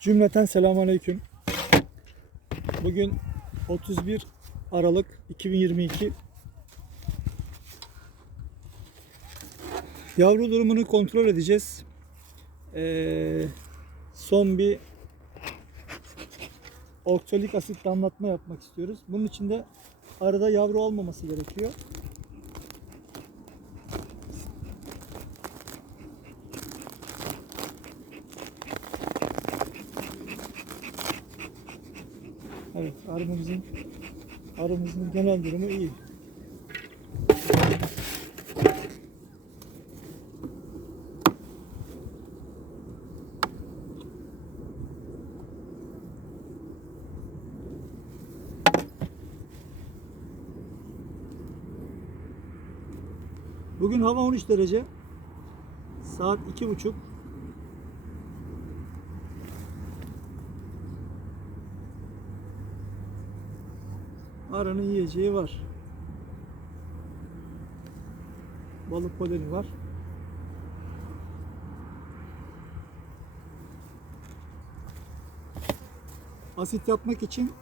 Cümleten selamünaleyküm. Bugün 31 Aralık 2022. Yavru durumunu kontrol edeceğiz. Ee, son bir oksolik asit damlatma yapmak istiyoruz. Bunun için de arada yavru olmaması gerekiyor. Evet arımızın arımızın genel durumu iyi. Bugün hava 13 derece. Saat 2.30. Arının yiyeceği var. Balık poleni var. Asit yapmak için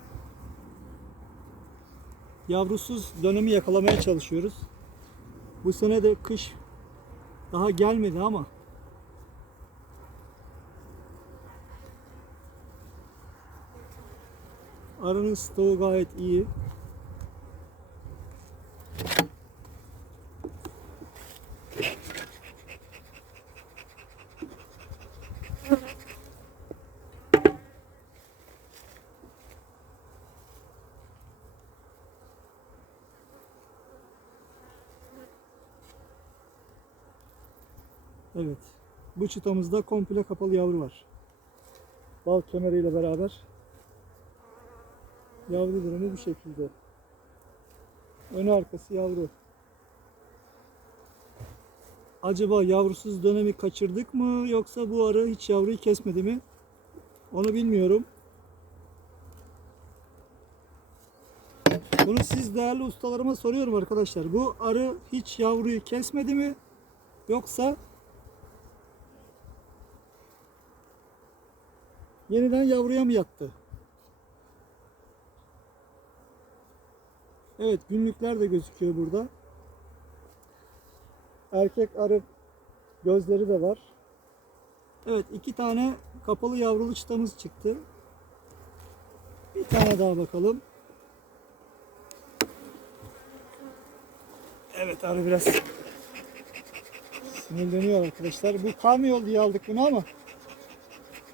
yavrusuz dönemi yakalamaya çalışıyoruz. Bu sene de kış daha gelmedi ama arının stoğu gayet iyi. Evet. Bu çıtamızda komple kapalı yavru var. Bal kemeriyle beraber yavru durumu bu şekilde. Önü arkası yavru. Acaba yavrusuz dönemi kaçırdık mı yoksa bu arı hiç yavruyu kesmedi mi? Onu bilmiyorum. Bunu siz değerli ustalarıma soruyorum arkadaşlar. Bu arı hiç yavruyu kesmedi mi? Yoksa yeniden yavruya mı yattı? Evet günlükler de gözüküyor burada. Erkek arı gözleri de var. Evet iki tane kapalı yavrulu çıtamız çıktı. Bir tane daha bakalım. Evet arı biraz sinirleniyor arkadaşlar. Bu kamyol diye aldık bunu ama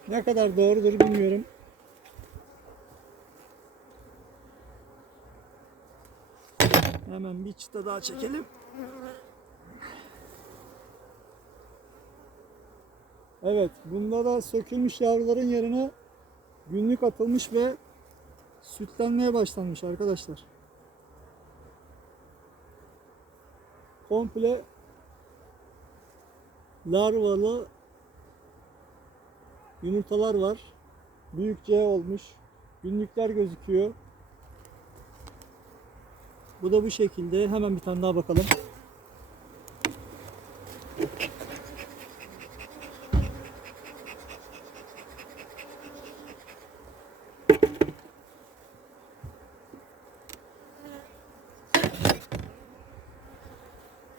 ne kadar doğrudur bilmiyorum. Hemen bir çıta daha çekelim. Evet, bunda da sökülmüş yavruların yerine günlük atılmış ve sütlenmeye başlanmış arkadaşlar. Komple larvalı yumurtalar var. Büyük C olmuş. Günlükler gözüküyor. Bu da bu şekilde. Hemen bir tane daha bakalım.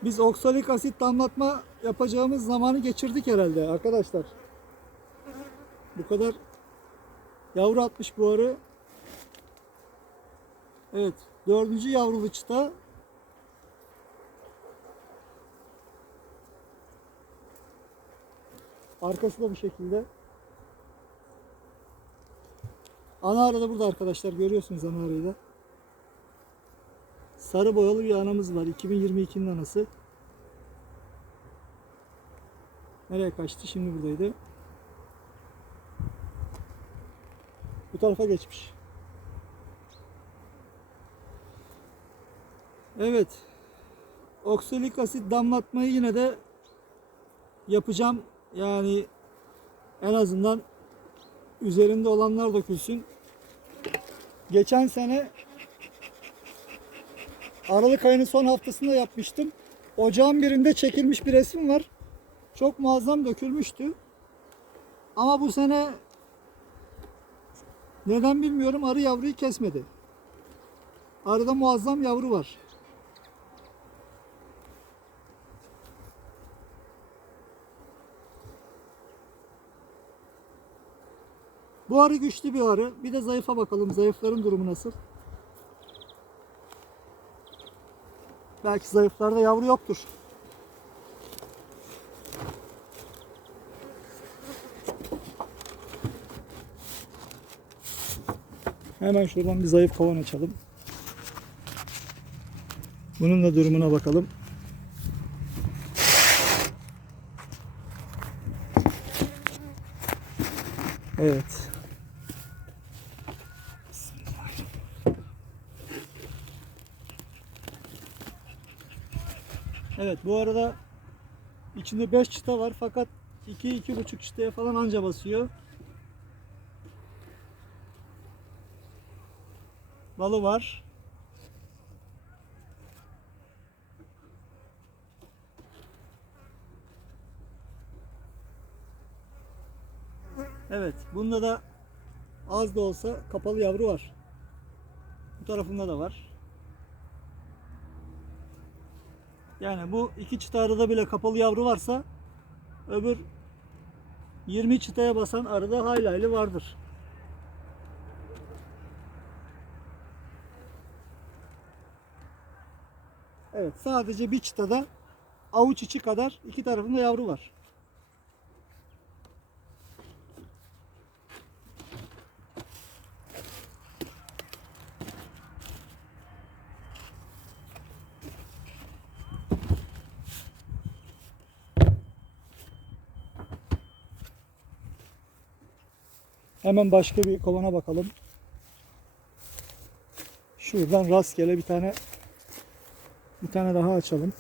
Biz oksalik asit damlatma yapacağımız zamanı geçirdik herhalde arkadaşlar. Bu kadar yavru atmış bu arı. Evet. Dördüncü yavrulu çıta. Arkası da bu şekilde. Ana arı da burada arkadaşlar. Görüyorsunuz ana arıyı da. Sarı boyalı bir anamız var. 2022'nin anası. Nereye kaçtı? Şimdi buradaydı. Bu tarafa geçmiş. Evet. Oksalik asit damlatmayı yine de yapacağım. Yani en azından üzerinde olanlar dökülsün. Geçen sene Aralık ayının son haftasında yapmıştım. Ocağın birinde çekilmiş bir resim var. Çok muazzam dökülmüştü. Ama bu sene Neden bilmiyorum arı yavruyu kesmedi. Arıda muazzam yavru var. Bu arı güçlü bir arı. Bir de zayıfa bakalım. Zayıfların durumu nasıl? Belki zayıflarda yavru yoktur. Hemen şuradan bir zayıf kovan açalım. Bunun da durumuna bakalım. Evet. Evet bu arada içinde 5 çıta var fakat 2-2,5 çıtaya falan anca basıyor. Balı var. Evet, bunda da az da olsa kapalı yavru var. Bu tarafında da var. Yani bu iki çıta arada bile kapalı yavru varsa öbür 20 çıtaya basan arada hayli vardır. Evet sadece bir çıtada avuç içi kadar iki tarafında yavru var. Hemen başka bir kovana bakalım. Şuradan rastgele bir tane bir tane daha açalım.